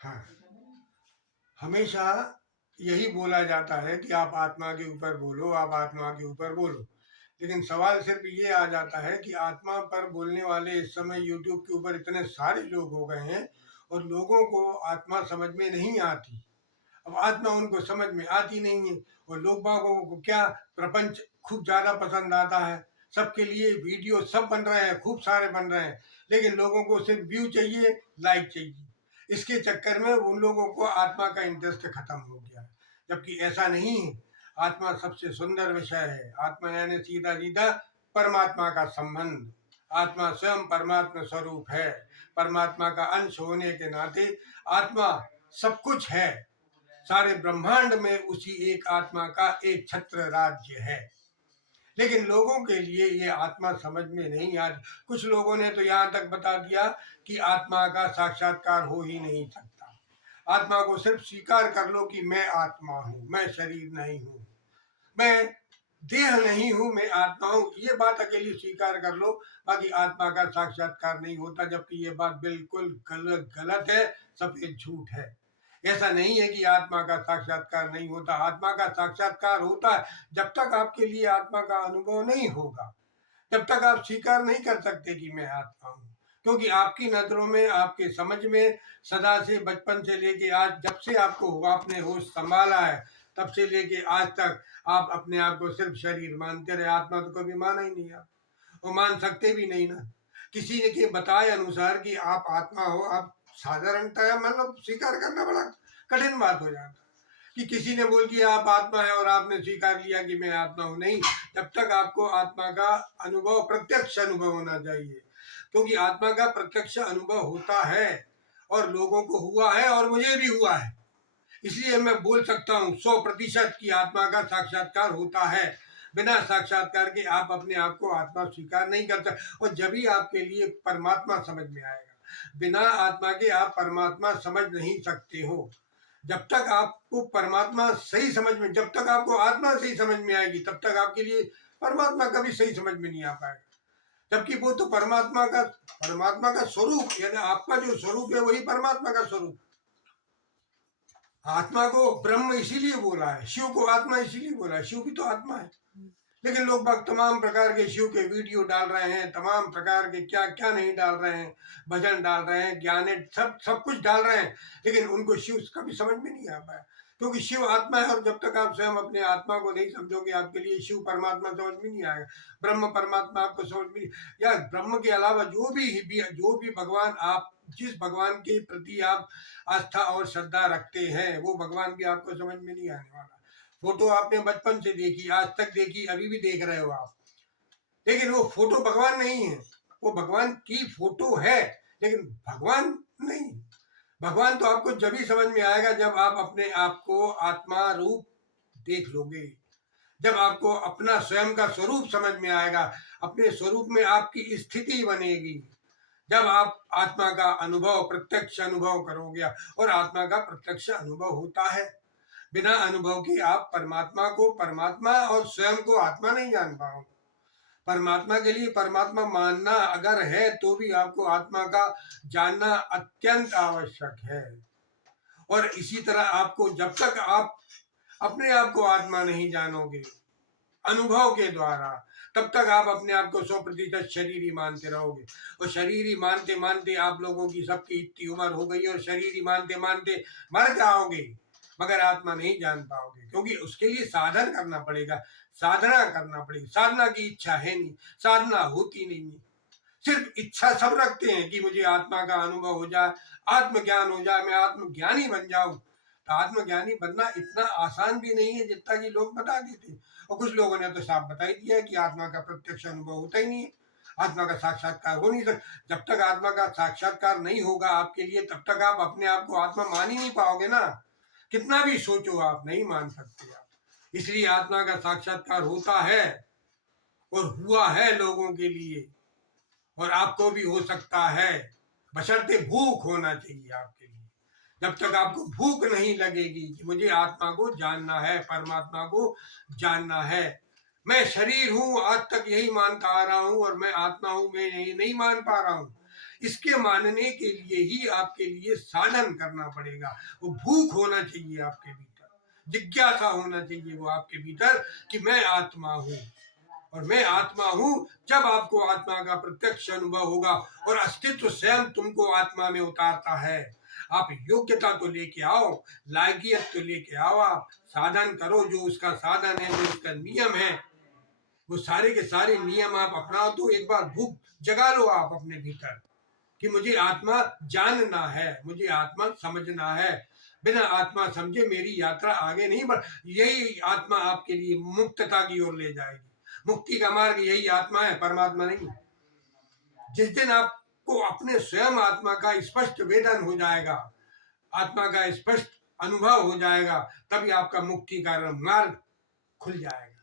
हाँ, हमेशा यही बोला जाता है कि आप आत्मा के ऊपर बोलो, आप आत्मा के ऊपर बोलो। लेकिन सवाल सिर्फ ये आ जाता है कि आत्मा पर बोलने वाले इस समय यूट्यूब के ऊपर इतने सारे लोग हो गए हैं और लोगों को आत्मा समझ में नहीं आती। अब आत्मा उनको समझ में आती नहीं है और लोग बागों को क्या प्रपंच खूब ज़्यादा पसंद आता है। सबके लिए वीडियो सब बन रहे हैं, खूब सारे बन रहे हैं, लेकिन लोगों को सिर्फ व्यू चाहिए, लाइक चाहिए। इसके चक्कर में उन लोगों को आत्मा का इंटरेस्ट खत्म हो गया है, जबकि ऐसा नहीं है। आत्मा सबसे सुंदर विषय है। आत्मा यानी सीधा सीधा परमात्मा का संबंध। आत्मा स्वयं परमात्मा स्वरूप है। परमात्मा का अंश होने के नाते आत्मा सब कुछ है। सारे ब्रह्मांड में उसी एक आत्मा का एक छत्र राज्य है। लेकिन लोगों के लिए ये आत्मा समझ में नहीं आ रही। कुछ लोगों ने तो यहाँ तक बता दिया कि आत्मा का साक्षात्कार हो ही नहीं सकता। आत्मा को सिर्फ स्वीकार कर लो कि मैं आत्मा हूँ, मैं शरीर नहीं हूँ, मैं देह नहीं हूँ, मैं आत्मा हूँ। ये बात अकेली स्वीकार कर लो, बाकी आत्मा का साक्षात्कार नहीं होता। जबकि ये बात बिल्कुल गलत गलत है, सफेद झूठ है। ऐसा नहीं है कि आत्मा का साक्षात्कार नहीं होता। आत्मा का साक्षात्कार होता है। जब तक आपके लिए आत्मा का अनुभव नहीं होगा, जब तक आप स्वीकार नहीं कर सकते कि मैं आत्मा हूँ। क्योंकि आपकी नजरों में, आपके समझ में सदा से, बचपन से लेके आज, जब से आपको आपने होश संभाला है, तब से लेके आज तक आप अपने आप को सिर्फ शरीर मानते रहे। आत्मा तो कभी माना ही नहीं आप, और मान सकते भी नहीं ना। किसी ने के बताए अनुसार कि आप आत्मा हो, आप साधारणतः मतलब स्वीकार करना बड़ा कठिन बात हो जाता कि किसी ने बोल दिया आप आत्मा है और आपने स्वीकार लिया कि मैं आत्मा हूं। नहीं, जब तक आपको आत्मा का अनुभव, प्रत्यक्ष अनुभव होना चाहिए। क्योंकि आत्मा का प्रत्यक्ष अनुभव होता है और लोगों को हुआ है और मुझे भी हुआ है। इसलिए मैं बोल सकता हूँ 100% की आत्मा का साक्षात्कार होता है। बिना साक्षात्कार के आप अपने आप को आत्मा स्वीकार नहीं कर सकते, और जब ही आपके लिए परमात्मा समझ में आएगा। बिना आत्मा के आप परमात्मा समझ नहीं सकते हो। जब तक आपको परमात्मा सही समझ में, जब तक आपको आत्मा सही समझ में आएगी, तब तक आपके लिए परमात्मा कभी सही समझ में नहीं आ पाएगा। जबकि वो तो परमात्मा का स्वरूप, यानी आपका जो स्वरूप है वही परमात्मा का स्वरूप। आत्मा को ब्रह्म इसीलिए बोला है, शिव को आत्मा इसीलिए बोला है, शिव भी तो आत्मा है। लेकिन लोग बाग तमाम प्रकार के शिव के वीडियो डाल रहे हैं, तमाम प्रकार के क्या क्या नहीं डाल रहे हैं, भजन डाल रहे हैं, ज्ञाने सब सब कुछ डाल रहे हैं, लेकिन उनको शिव कभी समझ में नहीं आ पाया। क्योंकि शिव आत्मा है, और जब तक आप स्वयं अपने आत्मा को नहीं समझोगे, आपके लिए शिव परमात्मा समझ में नहीं आएगा। ब्रह्म परमात्मा आपको समझ में नहीं, या ब्रह्म के अलावा जो भी भगवान, आप जिस भगवान के प्रति आप आस्था और श्रद्धा रखते हैं, वो भगवान भी आपको समझ में नहीं आने वाला। फोटो आपने बचपन से देखी, आज तक देखी, अभी भी देख रहे हो आप, लेकिन वो फोटो भगवान नहीं है। वो भगवान की फोटो है, लेकिन भगवान नहीं। भगवान तो आपको जब ही समझ में आएगा जब आप अपने आप को आत्मा रूप देख लोगे, जब आपको अपना स्वयं का स्वरूप समझ में आएगा, अपने स्वरूप में आपकी स्थिति बनेगी, जब आप आत्मा का अनुभव, प्रत्यक्ष अनुभव करोगे। और आत्मा का प्रत्यक्ष अनुभव होता है। बिना अनुभव के आप परमात्मा को परमात्मा और स्वयं को आत्मा नहीं जान पाओ। परमात्मा के लिए परमात्मा मानना अगर है, तो भी आपको आत्मा का जानना अत्यंत आवश्यक है। और इसी तरह आपको, जब तक आप अपने आप को आत्मा नहीं जानोगे अनुभव के द्वारा, तब तक आप अपने आप को 100% शरीर ही मानते रहोगे। और शरीर ही मानते मानते आप लोगों की सबकी इतनी उम्र हो गई, और शरीर ही मानते मानते मर जाओगे, मगर आत्मा नहीं जान पाओगे। क्योंकि उसके लिए साधन करना पड़ेगा, साधना करना पड़ेगी। साधना की इच्छा है नहीं, साधना होती नहीं है। सिर्फ इच्छा सब रखते हैं कि मुझे आत्मा का अनुभव हो जाए, आत्मज्ञान हो जाए, मैं आत्मज्ञानी बन जाऊं। तो आत्मज्ञानी बनना इतना आसान भी नहीं है जितना कि लोग बता देते। और कुछ लोगों ने तो साफ बता ही दिया है कि आत्मा का प्रत्यक्ष अनुभव होता ही नहीं है, आत्मा का साक्षात्कार हो नहीं सकता। जब तक आत्मा का साक्षात्कार नहीं होगा आपके लिए, तब तक आप अपने आप को आत्मा मान ही नहीं पाओगे ना। कितना भी सोचो, आप नहीं मान सकते आप। इसलिए आत्मा का साक्षात्कार होता है और हुआ है लोगों के लिए, और आपको भी हो सकता है, बशर्ते भूख होना चाहिए आपके लिए। जब तक आपको भूख नहीं लगेगी कि मुझे आत्मा को जानना है, परमात्मा को जानना है, मैं शरीर हूं, आज तक यही मानता आ रहा हूं, और मैं आत्मा हूं, मैं यही नहीं मान पा रहा हूं। इसके मानने के लिए ही आपके लिए साधन करना पड़ेगा। वो भूख होना चाहिए आपके भीतर, जिज्ञासा होना चाहिए वो आपके भीतर कि मैं आत्मा हूँ और मैं आत्मा हूँ। जब आपको आत्मा का प्रत्यक्ष अनुभव होगा और अस्तित्व स्वयं तुमको आत्मा में उतारता है। आप योग्यता तो लेके आओ, लायकियत तो लेके आओ, आप साधन करो, जो उसका साधन है, जो उसका नियम है, वो सारे के सारे नियम आप अपनाओ। तो एक बार भूख जगा लो आप अपने भीतर कि मुझे आत्मा जानना है, मुझे आत्मा समझना है। बिना आत्मा समझे मेरी यात्रा आगे नहीं बढ़। यही आत्मा आपके लिए मुक्तता की ओर ले जाएगी। मुक्ति का मार्ग यही आत्मा है, परमात्मा नहीं। जिस दिन आपको अपने स्वयं आत्मा का स्पष्ट वेदन हो जाएगा, आत्मा का स्पष्ट अनुभव हो जाएगा, तभी आपका मुक्ति का मार्ग खुल जाएगा।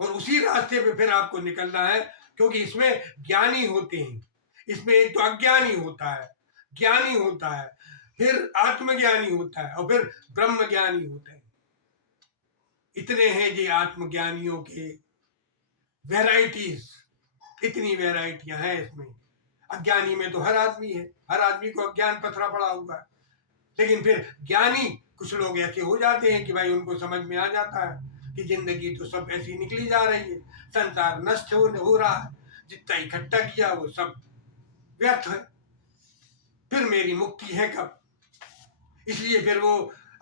और उसी रास्ते पे फिर आपको निकलना है, क्योंकि इसमें ज्ञानी होते हैं। इसमें एक तो अज्ञानी होता है, ज्ञानी होता है, फिर आत्मज्ञानी होता है और फिर ब्रह्म ज्ञानी होते हैं। इतने हैं जी आत्मज्ञानियों के वैरायटीज, इतनी वैरायटियां हैं इसमें। अज्ञानी में तो हर आदमी है, हर आदमी को अज्ञान पथरा पड़ा हुआ है। लेकिन फिर ज्ञानी कुछ लोग ऐसे हो जाते हैं कि भाई उनको समझ में आ जाता है कि जिंदगी तो सब ऐसी निकली जा रही है, संसार नष्ट हो रहा है, जितना इकट्ठा किया वो सब व्यर्थ है, फिर मेरी मुक्ति है कब। इसलिए फिर वो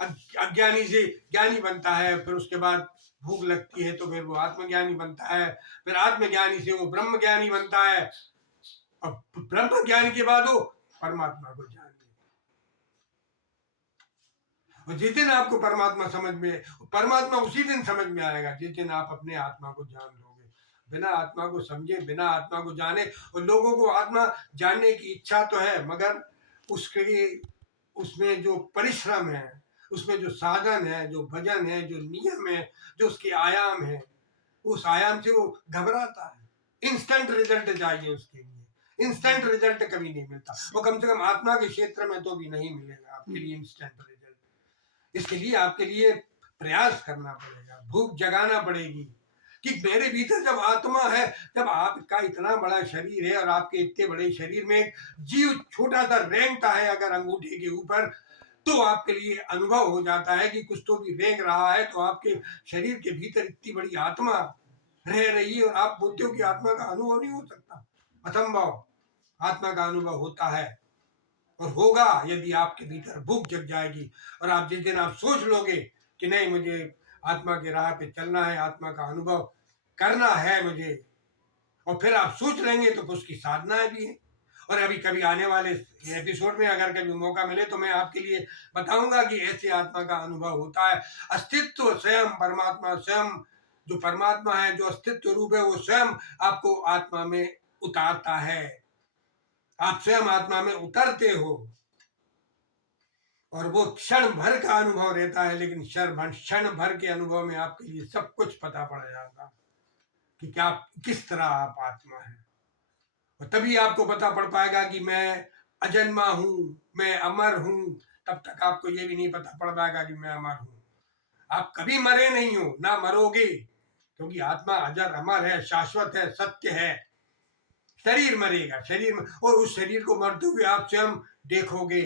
अज्ञानी से ज्ञानी बनता है, फिर उसके बाद भूख लगती है तो फिर वो आत्मज्ञानी बनता है, फिर आत्मज्ञानी से वो ब्रह्म ज्ञानी बनता है, और ब्रह्म ज्ञान के बाद वो परमात्मा को जान। और जिस दिन आपको परमात्मा समझ में, परमात्मा उसी दिन समझ में आएगा जिस दिन आप अपने आत्मा को जान लोगे। बिना आत्मा को समझे, बिना आत्मा को जाने, और लोगों को आत्मा जानने की इच्छा तो है, मगर उसके उसमें जो परिश्रम है, उसमें जो साधन है, जो भजन है, जो नियम है, जो उसके आयाम है, उस आयाम से वो घबराता है। इंस्टेंट रिजल्ट चाहिए उसके लिए। इंस्टेंट रिजल्ट कभी नहीं मिलता, वो कम से कम आत्मा के क्षेत्र में तो भी नहीं मिलेगा आपके लिए इंस्टेंट रिजल्ट। इसके लिए आपके लिए प्रयास करना पड़ेगा, भूख जगाना पड़ेगी कि मेरे भीतर जब आत्मा है, जब आपका इतना बड़ा शरीर है और आपके इतने बड़े शरीर में एक जीव छोटा सा रेंगता है अगर अंगूठे के ऊपर, तो आपके लिए अनुभव हो जाता है कि कुछ तो भी रेंग रहा है। तो आपके शरीर के भीतर इतनी बड़ी आत्मा रह रही है और आप बोलते हो कि आत्मा का अनुभव नहीं हो सकता, असंभव। आत्मा का अनुभव होता है और होगा यदि आपके भीतर भूख जग जाएगी। और आप जिस दिन आप सोच लोगे कि नहीं, मुझे आत्मा के राह पे चलना है, आत्मा का अनुभव करना है मुझे, और फिर आप सोच लेंगे तो उसकी साधनाएं भी है। और अभी कभी आने वाले एपिसोड में अगर कभी मौका मिले तो मैं आपके लिए बताऊंगा कि ऐसे आत्मा का अनुभव होता है। अस्तित्व स्वयं परमात्मा, स्वयं जो परमात्मा है, जो अस्तित्व रूप है, वो स्वयं आपको आत्मा में उतारता है। आप स्वयं आत्मा में उतरते हो और वो क्षण भर का अनुभव रहता है, लेकिन क्षण भर के अनुभव में आपके लिए सब कुछ पता पड़ जाता कि क्या, किस तरह आप आत्मा है। और तभी आपको पता पड़ पाएगा कि मैं अजन्मा हूं, मैं अमर हूं। तब तक आपको ये भी नहीं पता पड़ पाएगा कि मैं अमर हूं। आप कभी मरे नहीं हो, ना मरोगे, क्योंकि आत्मा अजर अमर है, शाश्वत है, सत्य है। शरीर मरेगा, शरीर और उस शरीर को मरते हुए आप स्वयं देखोगे।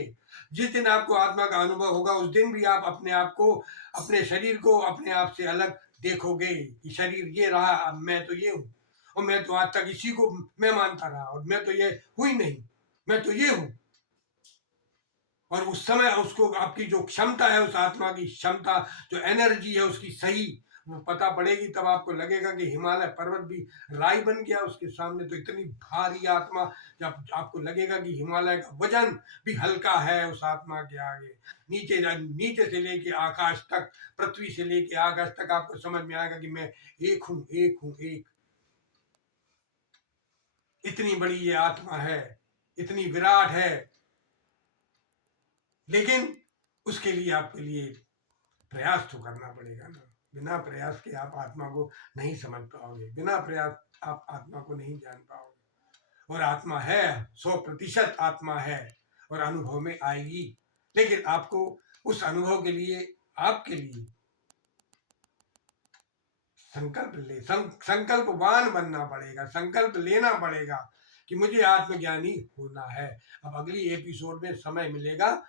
जिस दिन आपको आत्मा का अनुभव होगा उस दिन भी आप अपने आप को, अपने शरीर को अपने आप से अलग देखोगे कि शरीर ये रहा, मैं तो ये हूँ, और मैं तो आज तक इसी को मैं मानता रहा, और मैं तो ये हुई नहीं, मैं तो ये हूँ। और उस समय उसको आपकी जो क्षमता है, उस आत्मा की क्षमता, जो एनर्जी है उसकी सही वो पता पड़ेगी, तब आपको लगेगा कि हिमालय पर्वत भी राई बन गया उसके सामने। तो इतनी भारी आत्मा, जब आपको लगेगा कि हिमालय का वजन भी हल्का है उस आत्मा के आगे। नीचे नीचे से लेके आकाश तक, पृथ्वी से लेके आकाश तक आपको समझ में आएगा कि मैं एक हूं, एक हूं, एक। इतनी बड़ी ये आत्मा है, इतनी विराट है, लेकिन उसके लिए आपके लिए प्रयास तो करना पड़ेगा ना। बिना प्रयास के आप आत्मा को नहीं समझ पाओगे, बिना प्रयास आप आत्मा को नहीं जान पाओगे। और आत्मा है, 100% आत्मा है और अनुभव में आएगी, लेकिन आपको उस अनुभव के लिए, आपके लिए संकल्पवान बनना पड़ेगा, संकल्प लेना पड़ेगा कि मुझे आत्मज्ञानी होना है। अब अगली एपिसोड में समय मिलेगा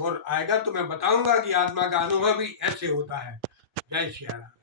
और आएगा तो मैं बताऊंगा कि आत्मा का अनुभव भी ऐसे होता है। जय श्री राम।